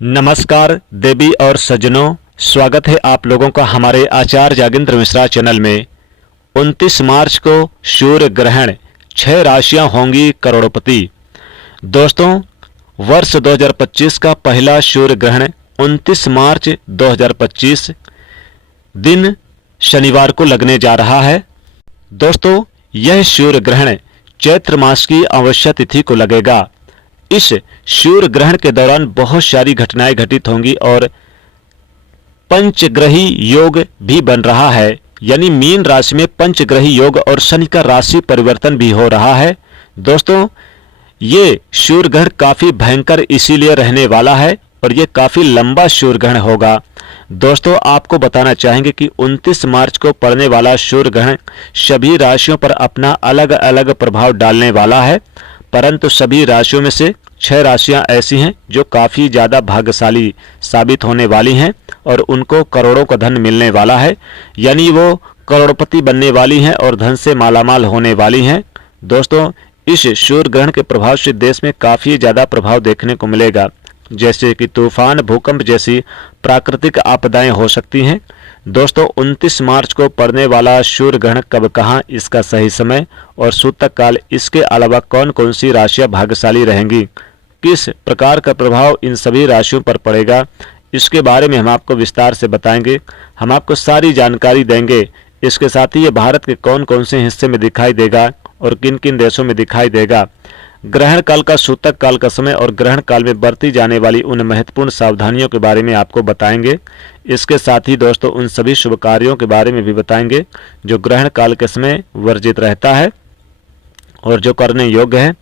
नमस्कार देवी और सज्जनों, स्वागत है आप लोगों का हमारे आचार्य जागेंद्र मिश्रा चैनल में। 29 मार्च को सूर्य ग्रहण, 6 राशियां होंगी करोड़पति। दोस्तों, वर्ष 2025 का पहला सूर्य ग्रहण 29 मार्च 2025 दिन शनिवार को लगने जा रहा है। दोस्तों, यह सूर्य ग्रहण चैत्र मास की अमावस्या तिथि को लगेगा। इस सूर्य ग्रहण के दौरान बहुत सारी घटनाएं घटित होंगी और पंचग्रही योग भी बन रहा है, यानी मीन राशि में पंचग्रही योग और शनि का राशि परिवर्तन भी हो रहा है। दोस्तों, ये सूर्य ग्रहण काफी भयंकर इसीलिए रहने वाला है और ये काफी लंबा सूर्य ग्रहण होगा। दोस्तों, आपको बताना चाहेंगे कि 29 मार्च को पड़ने वाला सूर्य ग्रहण सभी राशियों पर अपना अलग अलग प्रभाव डालने वाला है, परंतु सभी राशियों में से 6 राशियां ऐसी हैं जो काफ़ी ज़्यादा भाग्यशाली साबित होने वाली हैं और उनको करोड़ों का धन मिलने वाला है, यानी वो करोड़पति बनने वाली हैं और धन से मालामाल होने वाली हैं। दोस्तों, इस सूर्य ग्रहण के प्रभाव से देश में काफ़ी ज़्यादा प्रभाव देखने को मिलेगा, जैसे कि तूफान, भूकंप जैसी प्राकृतिक आपदाएं हो सकती हैं। दोस्तों, 29 मार्च को पड़ने वाला सूर्य ग्रहण कब, कहां, इसका सही समय और सूतक काल, इसके अलावा कौन कौन सी राशियां भाग्यशाली रहेंगी, किस प्रकार का प्रभाव इन सभी राशियों पर पड़ेगा, इसके बारे में हम आपको विस्तार से बताएंगे। हम आपको सारी जानकारी देंगे। इसके साथ ही ये भारत के कौन कौन से हिस्से में दिखाई देगा और किन किन देशों में दिखाई देगा, ग्रहण काल का, सूतक काल का समय और ग्रहण काल में बरती जाने वाली उन महत्वपूर्ण सावधानियों के बारे में आपको बताएंगे। इसके साथ ही दोस्तों, उन सभी शुभ कार्यों के बारे में भी बताएंगे जो ग्रहण काल के समय वर्जित रहता है और जो करने योग्य है।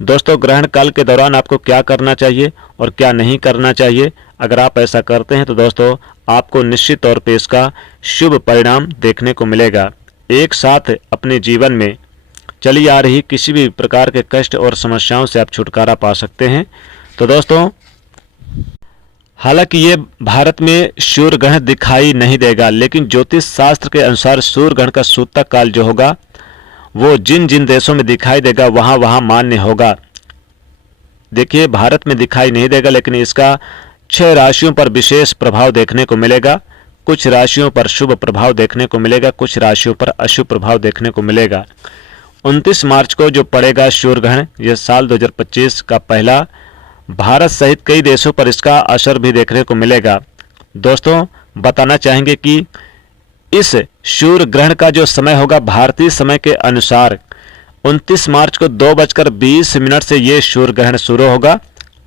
दोस्तों, ग्रहण काल के दौरान आपको क्या करना चाहिए और क्या नहीं करना चाहिए। अगर आप ऐसा करते हैं तो दोस्तों, आपको निश्चित तौर पर इसका शुभ परिणाम देखने को मिलेगा। एक साथ अपने जीवन में चली आ रही किसी भी प्रकार के कष्ट और समस्याओं से आप छुटकारा पा सकते हैं। तो दोस्तों, हालांकि ये भारत में सूर्य ग्रहण दिखाई नहीं देगा, लेकिन ज्योतिष शास्त्र के अनुसार सूर्य ग्रहण का सूतक काल जो होगा वो जिन जिन देशों में दिखाई देगा वहां वहां मान्य होगा। देखिए, भारत में दिखाई नहीं देगा, लेकिन इसका 6 राशियों पर विशेष प्रभाव देखने को मिलेगा। कुछ राशियों पर शुभ प्रभाव देखने को मिलेगा, कुछ राशियों पर अशुभ प्रभाव देखने को मिलेगा। 29 मार्च को जो पड़ेगा सूर्य ग्रहण, यह साल 2025 का पहला, भारत सहित कई देशों पर इसका असर भी देखने को मिलेगा। दोस्तों, बताना चाहेंगे कि इस सूर्य ग्रहण का जो समय होगा भारतीय समय के अनुसार 29 मार्च को 2:20 से ये सूर्य ग्रहण शुरू होगा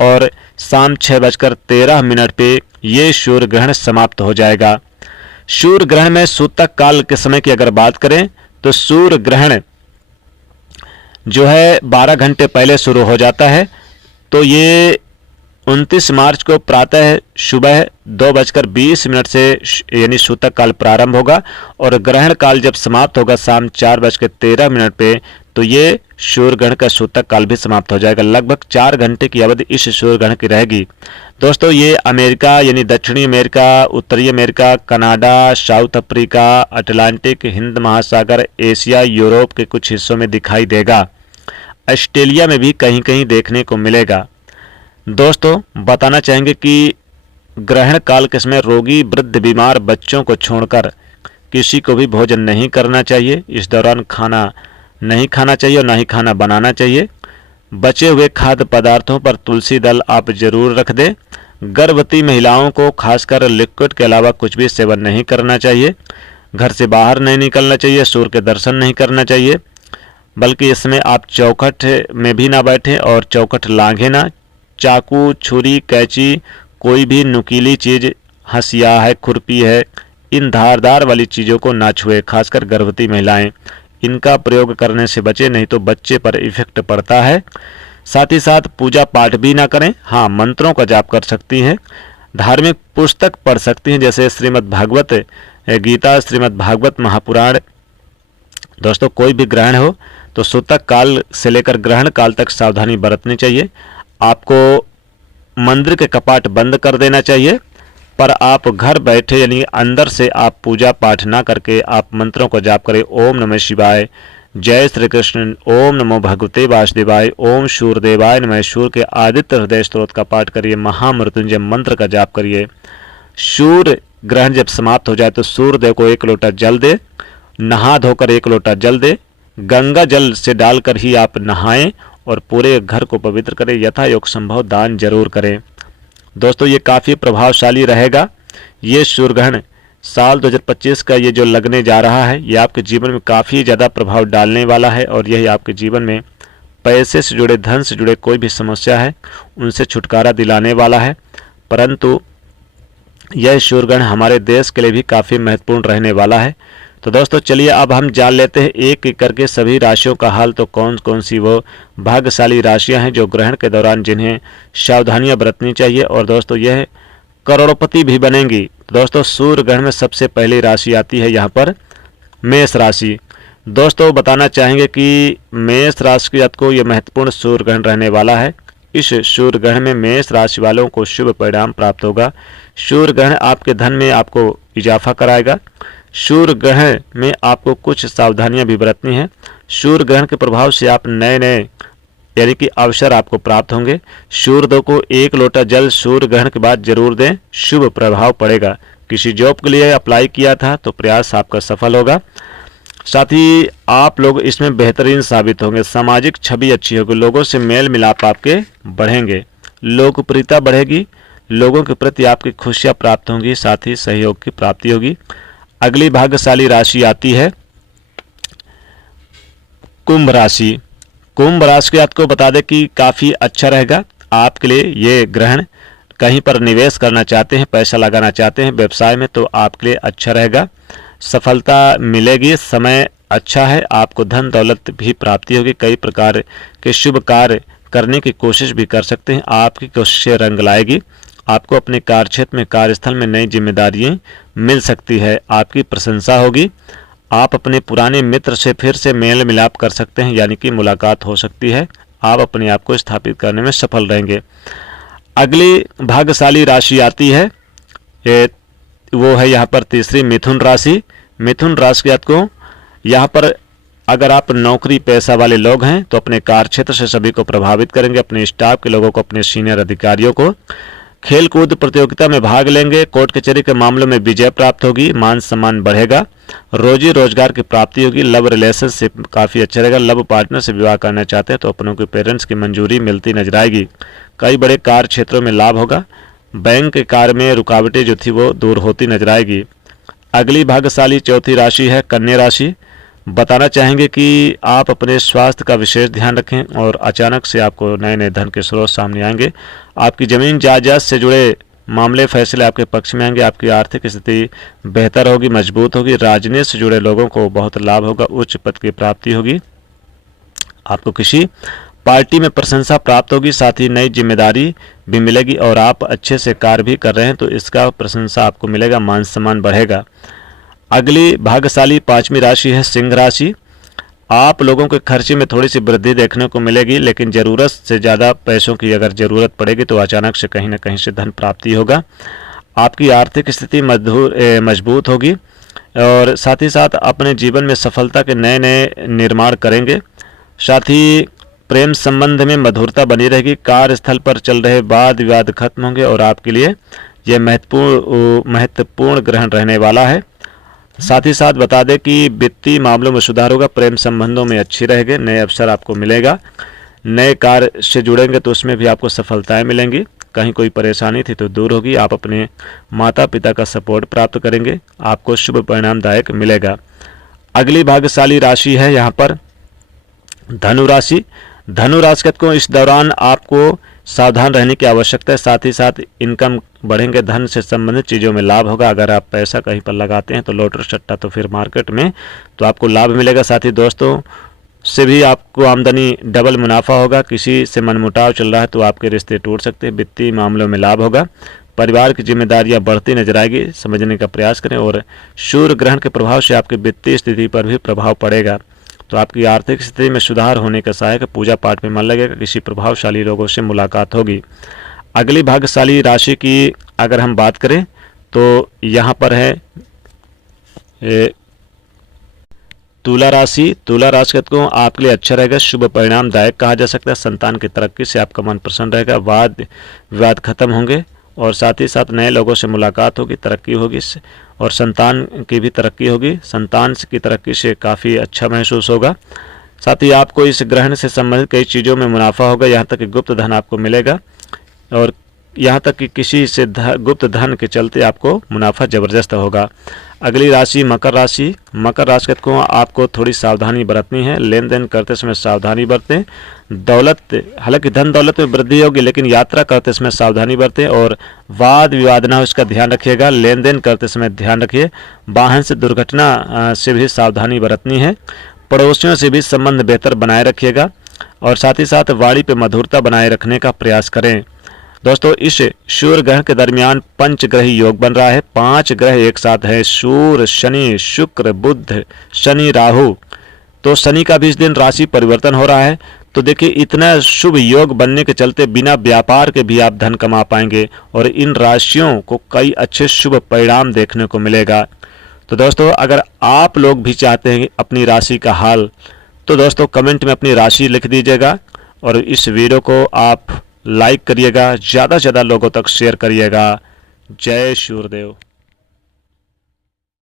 और शाम 6:13 पे ये सूर्य ग्रहण समाप्त हो जाएगा। सूर्य ग्रहण में सूतक काल के समय की अगर बात करें तो सूर्य ग्रहण जो है 12 घंटे पहले शुरू हो जाता है। तो ये 29 मार्च को प्रातः सुबह 2:20 से यानी सूतक काल प्रारंभ होगा और ग्रहण काल जब समाप्त होगा शाम 4:13 पे, तो ये सूर्य ग्रहण का सूतक काल भी समाप्त हो जाएगा। लगभग 4 घंटे की अवधि इस सूर्य ग्रहण की रहेगी। दोस्तों, ये अमेरिका यानी दक्षिणी अमेरिका, उत्तरी America, Canada, south Africa, Atlantic, Hind महासागर, एशिया, यूरोप के कुछ हिस्सों में दिखाई देगा। ऑस्ट्रेलिया में भी कहीं कहीं देखने को मिलेगा। दोस्तों, बताना चाहेंगे कि ग्रहण काल के समय रोगी, वृद्ध, बीमार बच्चों को छोड़कर किसी को भी भोजन नहीं करना चाहिए। इस दौरान खाना नहीं खाना चाहिए और ना ही खाना बनाना चाहिए। बचे हुए खाद्य पदार्थों पर तुलसी दल आप जरूर रख दें। गर्भवती महिलाओं को खासकर लिक्विड के अलावा कुछ भी सेवन नहीं करना चाहिए। घर से बाहर नहीं निकलना चाहिए। सूर्य के दर्शन नहीं करना चाहिए, बल्कि इसमें आप चौखट में भी ना बैठें और चौखट लांघें ना। चाकू, छुरी, कैंची, कोई भी नुकीली चीज़, हंसिया है, खुरपी है, इन धारदार वाली चीज़ों को ना छुए। खासकर गर्भवती महिलाएं इनका प्रयोग करने से बचे, नहीं तो बच्चे पर इफेक्ट पड़ता है। साथ ही साथ पूजा पाठ भी ना करें। हाँ, मंत्रों का जाप कर सकती हैं, धार्मिक पुस्तक पढ़ सकती हैं, जैसे श्रीमद् भागवत गीता, श्रीमद् भागवत महापुराण। दोस्तों, कोई भी ग्रहण हो तो सूतक काल से लेकर ग्रहण काल तक सावधानी बरतनी चाहिए। आपको मंदिर के कपाट बंद कर देना चाहिए, पर आप घर बैठे यानी अंदर से आप पूजा पाठ ना करके आप मंत्रों को जाप करें। ओम नमः शिवाय, जय श्री कृष्ण। ओम नमो भगवते वासुदेवाय। ओम सूर्यदेवाय नमः। सूर्य के आदित्य हृदय स्तोत्र का पाठ करिए। महामृत्युंजय मंत्र का जाप करिए। सूर्य ग्रहण जब समाप्त हो जाए तो सूर्यदेव को 1 लोटा जल दे, नहा धोकर 1 लोटा जल दे, गंगा जल से डालकर ही आप नहाएं और पूरे घर को पवित्र करें। यथा योग संभव दान जरूर करें। दोस्तों ये काफ़ी प्रभावशाली रहेगा। ये सूर्य ग्रहण साल 2025 का ये जो लगने जा रहा है, ये आपके जीवन में काफ़ी ज़्यादा प्रभाव डालने वाला है और यही आपके जीवन में पैसे से जुड़े, धन से जुड़े कोई भी समस्या है उनसे छुटकारा दिलाने वाला है। परंतु यह सूर्य ग्रहण हमारे देश के लिए भी काफ़ी महत्वपूर्ण रहने वाला है। तो दोस्तों चलिए अब हम जान लेते हैं एक एक करके सभी राशियों का हाल। तो कौन कौन सी वो भाग्यशाली राशियां हैं जो ग्रहण के दौरान जिन्हें सावधानियां बरतनी चाहिए और दोस्तों यह करोड़पति भी बनेंगी। तो दोस्तों सूर्य ग्रहण में सबसे पहली राशि आती है यहाँ पर मेष राशि। दोस्तों बताना चाहेंगे कि मेष राशि के जातकों को यह महत्वपूर्ण सूर्य ग्रहण रहने वाला है। इस सूर्य ग्रहण में मेष राशि वालों को शुभ परिणाम प्राप्त होगा। सूर्य ग्रहण आपके धन में आपको इजाफा कराएगा। सूर्य ग्रहण में आपको कुछ सावधानियां भी बरतनी है। सूर्य ग्रहण के प्रभाव से आप नए नए यानी कि अवसर आपको प्राप्त होंगे। सूर्यदेव को 1 लोटा जल सूर्य ग्रहण के बाद जरूर दें, शुभ प्रभाव पड़ेगा। किसी जॉब के लिए अप्लाई किया था तो प्रयास आपका सफल होगा। साथ ही आप लोग इसमें बेहतरीन साबित होंगे। सामाजिक छवि अच्छी होगी। लोगों से मेल मिलाप आपके बढ़ेंगे। लोकप्रियता बढ़ेगी। लोगों के प्रति आपकी खुशियां प्राप्त होंगी। साथ ही सहयोग की प्राप्ति होगी। अगली भाग्यशाली राशि आती है कुंभ राशि। कुंभ राशि के आपको बता दें कि काफ़ी अच्छा रहेगा आपके लिए ये ग्रहण। कहीं पर निवेश करना चाहते हैं, पैसा लगाना चाहते हैं व्यवसाय में, तो आपके लिए अच्छा रहेगा। सफलता मिलेगी। समय अच्छा है। आपको धन दौलत भी प्राप्ति होगी। कई प्रकार के शुभ कार्य करने की कोशिश भी कर सकते हैं। आपकी कोशिशें रंग लाएगी। आपको अपने कार्यक्षेत्र में, कार्यस्थल में नई जिम्मेदारियां मिल सकती है। आपकी प्रशंसा होगी। आप अपने पुराने मित्र से फिर से मेल मिलाप कर सकते हैं, यानी कि मुलाकात हो सकती है। आप अपने आप को स्थापित करने में सफल रहेंगे। अगली भाग्यशाली राशि आती है, वो है यहाँ पर तीसरी मिथुन राशि। मिथुन राशि के जातकों यहाँ पर अगर आप नौकरी पेशा वाले लोग हैं तो अपने कार्यक्षेत्र से सभी को प्रभावित करेंगे। अपने स्टाफ के लोगों को, अपने सीनियर अधिकारियों को। खेल कूद प्रतियोगिता में भाग लेंगे। कोर्ट कचहरी के मामलों में विजय प्राप्त होगी। मान सम्मान बढ़ेगा। रोजी रोजगार की प्राप्ति होगी। लव रिलेशनशिप काफ़ी अच्छा रहेगा। लव पार्टनर से विवाह करना चाहते हैं तो अपनों के पेरेंट्स की मंजूरी मिलती नजर आएगी। कई बड़े कार्य क्षेत्रों में लाभ होगा। बैंक के कार्य में रुकावटें जो थी वो दूर होती नजर आएगी। अगली भाग्यशाली चौथी राशि है कन्या राशि। बताना चाहेंगे कि आप अपने स्वास्थ्य का विशेष ध्यान रखें और अचानक से आपको नए नए धन के स्रोत सामने आएंगे। आपकी जमीन जायदाद से जुड़े मामले फैसले आपके पक्ष में आएंगे। आपकी आर्थिक स्थिति बेहतर होगी, मजबूत होगी। राजनीति से जुड़े लोगों को बहुत लाभ होगा। उच्च पद की प्राप्ति होगी। आपको किसी पार्टी में प्रशंसा प्राप्त होगी। साथ ही नई जिम्मेदारी भी मिलेगी और आप अच्छे से कार्य भी कर रहे हैं तो इसका प्रशंसा आपको मिलेगा। मान सम्मान बढ़ेगा। अगली भाग्यशाली पांचवी राशि है सिंह राशि। आप लोगों के खर्चे में थोड़ी सी वृद्धि देखने को मिलेगी, लेकिन ज़रूरत से ज़्यादा पैसों की अगर ज़रूरत पड़ेगी तो अचानक से कहीं ना कहीं से धन प्राप्ति होगा। आपकी आर्थिक स्थिति मजबूत होगी और साथ ही साथ अपने जीवन में सफलता के नए नए निर्माण करेंगे। साथ ही प्रेम संबंध में मधुरता बनी रहेगी। कार्यस्थल पर चल रहे वाद विवाद खत्म होंगे और आपके लिए यह महत्वपूर्ण ग्रहण रहने वाला है। साथ ही साथ बता दें कि वित्तीय मामलों में सुधार होगा। प्रेम संबंधों में अच्छी रहेंगे। नए अवसर आपको मिलेगा। नए कार्य से जुड़ेंगे तो उसमें भी आपको सफलताएं मिलेंगी। कहीं कोई परेशानी थी तो दूर होगी। आप अपने माता पिता का सपोर्ट प्राप्त करेंगे। आपको शुभ परिणामदायक मिलेगा। अगली भाग्यशाली राशि है यहाँ पर धनु राशि। धनु राशि को इस दौरान आपको सावधान रहने की आवश्यकता है। साथ ही साथ इनकम बढ़ेंगे। धन से संबंधित चीज़ों में लाभ होगा। अगर आप पैसा कहीं पर लगाते हैं तो लॉटरी सट्टा तो फिर मार्केट में तो आपको लाभ मिलेगा। साथ ही दोस्तों से भी आपको आमदनी डबल मुनाफा होगा। किसी से मनमुटाव चल रहा है तो आपके रिश्ते टूट सकते हैं। वित्तीय मामलों में लाभ होगा। परिवार की जिम्मेदारियां बढ़ती नजर आएगी। समझने का प्रयास करें और सूर्य ग्रहण के प्रभाव से आपकी वित्तीय स्थिति पर भी प्रभाव पड़ेगा तो आपकी आर्थिक स्थिति में सुधार होने का सहायक। पूजा पाठ में मन लगेगा। किसी प्रभावशाली लोगों से मुलाकात होगी। अगली भाग्यशाली राशि की अगर हम बात करें तो यहाँ पर है तुला राशि को आपके लिए अच्छा रहेगा, शुभ परिणामदायक कहा जा सकता है। संतान की तरक्की से आपका मन प्रसन्न रहेगा, वाद विवाद खत्म होंगे और साथ ही साथ नए लोगों से मुलाकात होगी, तरक्की होगी और संतान की भी तरक्की होगी। संतान की तरक्की से काफ़ी अच्छा महसूस होगा। साथ ही आपको इस ग्रहण से संबंधित कई चीज़ों में मुनाफा होगा, यहाँ तक कि गुप्त धन आपको मिलेगा और यहाँ तक कि किसी से गुप्त धन के चलते आपको मुनाफा ज़बरदस्त होगा। अगली राशि मकर राशि। मकर राशि को आपको थोड़ी सावधानी बरतनी है, लेन देन करते समय सावधानी बरतें। दौलत, हालांकि धन दौलत में वृद्धि होगी लेकिन यात्रा करते समय सावधानी बरतें और वाद विवाद ना हो इसका ध्यान रखिएगा। लेन देन करते समय ध्यान रखिए। वाहन से दुर्घटना से भी सावधानी बरतनी है। पड़ोसियों से भी संबंध बेहतर बनाए रखिएगा और साथ ही साथ वाणी पे मधुरता बनाए रखने का प्रयास करें। दोस्तों इस सूर्य ग्रहण के दरमियान पंचग्रही योग बन रहा है, 5 ग्रह एक साथ है, सूर्य, शनि, शुक्र, बुध, शनि, राहु। तो शनि का भी इस दिन राशि परिवर्तन हो रहा है। तो देखिए इतना शुभ योग बनने के चलते बिना व्यापार के भी आप धन कमा पाएंगे और इन राशियों को कई अच्छे शुभ परिणाम देखने को मिलेगा। तो दोस्तों अगर आप लोग भी चाहते हैं अपनी राशि का हाल, तो दोस्तों कमेंट में अपनी राशि लिख दीजिएगा और इस वीडियो को आप लाइक करिएगा, ज़्यादा से ज़्यादा लोगों तक शेयर करिएगा। जय सूर्यदेव।